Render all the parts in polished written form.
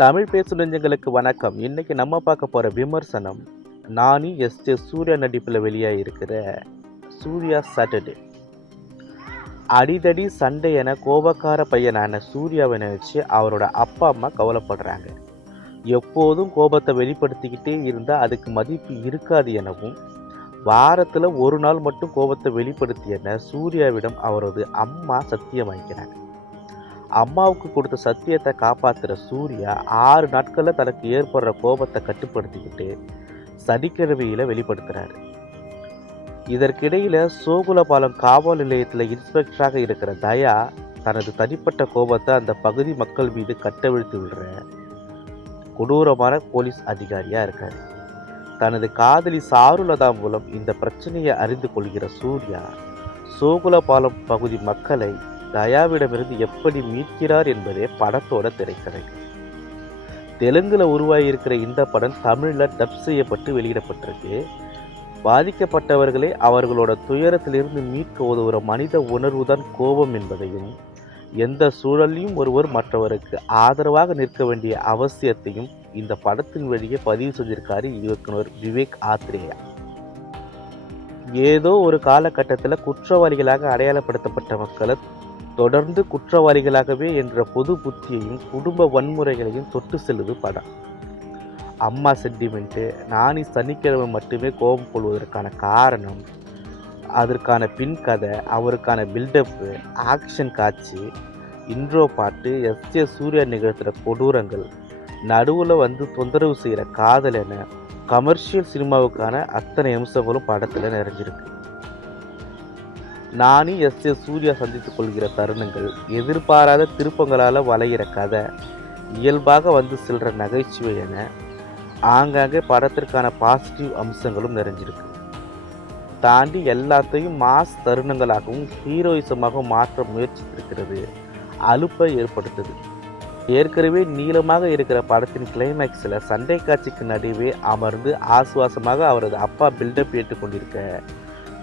தமிழ் பேசும் நெஞ்சங்களுக்கு வணக்கம். இன்னைக்கு நம்ம பார்க்க போற விமர்சனம் நானி எஸ்.ஜே. சூர்யா நடிப்பில் வெளியாகிருக்கிற சூர்யா சாட்டர்டே. அடிதடி சண்டை என கோபக்கார பையனான சூர்யாவை நினைச்சு அவரோட அப்பா அம்மா கவலைப்படுறாங்க. எப்போதும் கோபத்தை வெளிப்படுத்திக்கிட்டே இருந்தால் அதுக்கு மதிப்பு இருக்காது எனவும், வாரத்தில் ஒரு நாள் மட்டும் கோபத்தை வெளிப்படுத்தி என சூர்யாவிடம் அவரது அம்மா சத்தியம் வாங்கிக்கிறாங்க. அம்மாவுக்கு கொடுத்த சத்தியத்தை காப்பாற்றுற சூர்யா 6 நாட்களில் தனக்கு ஏற்படுற கோபத்தை கட்டுப்படுத்திக்கிட்டு சனிக்கிழமையில் வெளிப்படுத்துகிறாரு. இதற்கிடையில் சோகுலபாலம் காவல் நிலையத்தில் இன்ஸ்பெக்டராக இருக்கிற தயா தனது தனிப்பட்ட கோபத்தை அந்த பகுதி மக்கள் மீது கட்டவிழ்த்து விடுற கொடூரமான போலீஸ் அதிகாரியாக இருக்கார். தனது காதலி சாருலதா மூலம் இந்த பிரச்சனையை அறிந்து கொள்கிற சூர்யா சோகுலபாலம் பகுதி மக்களை தயாவிடமிருந்து எப்படி மீட்கிறார் என்பதே படத்தோட திரைக்கதை. தெலுங்குல உருவாகியிருக்கிற இந்த படம் தமிழில் டப் செய்யப்பட்டு வெளியிடப்பட்டிருக்கு. பாதிக்கப்பட்டவர்களே அவர்களோட துயரத்திலிருந்து மீட்க உதவுகிற மனித உணர்வு தான் கோபம் என்பதையும், எந்த சூழலையும் ஒருவர் மற்றவருக்கு ஆதரவாக நிற்க வேண்டிய அவசியத்தையும் இந்த படத்தின் வழியே பதிவு செஞ்சிருக்காரு இயக்குனர் விவேக் ஆத்ரேயா. ஏதோ ஒரு காலகட்டத்தில் குற்றவாளிகளாக அடையாளப்படுத்தப்பட்ட மக்களை தொடர்ந்து குற்றவாளிகளாகவே என்ற பொது புத்தியையும் குடும்ப வன்முறைகளையும் தொட்டு செல்லுது படம். அம்மா சென்டிமெண்ட்டு நானி சனிக்கிழமை மட்டுமே கோபம் கொள்வதற்கான காரணம், அதற்கான பின் கதை, அவருக்கான பில்டப்பு, ஆக்ஷன் காட்சி, இன்ட்ரோ பாட்டு, எஸ்.ஜே. சூர்யா நிகழ்த்துகிற கொடூரங்கள், நடுவில் வந்து தொந்தரவு செய்கிற காதல் என கமர்ஷியல் சினிமாவுக்கான அத்தனை அம்சங்களும் படத்தில் நிறைஞ்சிருக்கு. நானி எஸ்.ஜே. சூர்யா சந்தித்துக் கொள்கிற தருணங்கள், எதிர்பாராத திருப்பங்களால் வளைகிற கதை, இயல்பாக வந்து செல்கிற நகைச்சுவை என ஆங்காங்கே படத்திற்கான பாசிட்டிவ் அம்சங்களும் நிறைஞ்சிருக்கு. தாண்டி எல்லாத்தையும் மாஸ் தருணங்களாகவும் ஹீரோயிசமாக மாற்ற முயற்சித்திருக்கிறது அலுப்பை ஏற்படுத்துது. ஏற்கனவே நீளமாக இருக்கிற படத்தின் கிளைமேக்ஸில் சண்டை காட்சிக்கு நடுவே அமர்ந்து ஆசுவாசமாக அவரது அப்பா பில்டப் ஏற்றுக்கொண்டிருக்க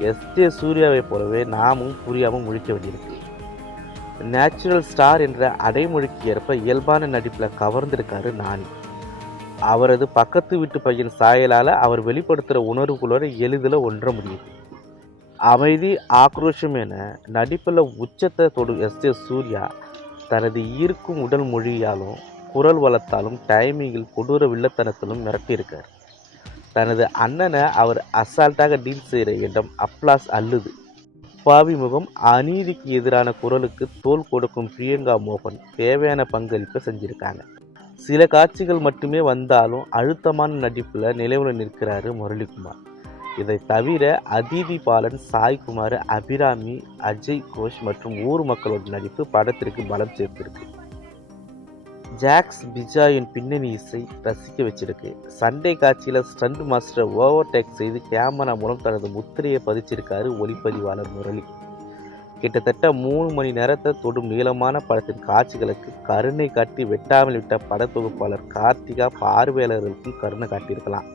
எஸ்.ஜே. சூர்யாவை போலவே நாமும் புரியாமல் முழிக்க வேண்டியிருக்கு. நேச்சுரல் ஸ்டார் என்ற அடைமொழிக்கு ஏற்ப இயல்பான நடிப்பில் கவர்ந்திருக்காரு நானி. அவரது பக்கத்து வீட்டு பையன் சாயலால் அவர் வெளிப்படுத்துகிற உணர்வுகளோடு எளிதில் ஒன்ற முடியுது. அமைதி, ஆக்ரோஷம் என நடிப்பில் உச்சத்தை தொடும் எஸ்.ஜே. சூர்யா தனது ஈர்க்கும் உடல் மொழியாலும் குரல் வளத்தாலும் டைமிங்கில் கொடூர வில்லத்தனத்திலும் மிரட்டியிருக்கார். தனது அண்ணனை அவர் அசால்ட்டாக டீல் செய்கிற இடம் அப்ளாஸ் அள்ளுது. பாவி முகம், அநீதிக்கு எதிரான குரலுக்கு தோல் கொடுக்கும் பிரியங்கா மோகன் தேவையான பங்களிப்பை செஞ்சுருக்காங்க. சில காட்சிகள் மட்டுமே வந்தாலும் அழுத்தமான நடிப்பில் நிலைவில் நிற்கிறாரு முரளிக்குமார். இதை தவிர அதிதி பாலன், சாய்குமார், அபிராமி, அஜய் கோஷ் மற்றும் ஊர் மக்களோட நடிப்பு படத்திற்கு பலம் சேர்த்திருக்கு. ஜாக்ஸ் பிஜாயின் பின்னணி இசை ரசிக்க வச்சிருக்கு. சண்டை காட்சியில் ஸ்டண்ட் மாஸ்டரை ஓவர்டேக் செய்து கேமரா மூலம் தனது முத்திரையை பதிச்சிருக்காரு ஒளிப்பதிவாளர் முரளி. கிட்டத்தட்ட 3 மணி நேரத்தை தொடும் நீளமான படத்தின் காட்சிகளுக்கு கருணை காட்டி வெட்டாமல் விட்ட படத்தொகுப்பாளர் கார்த்திகா பார்வையாளர்களுக்கும் கருணை காட்டியிருக்கலாம்.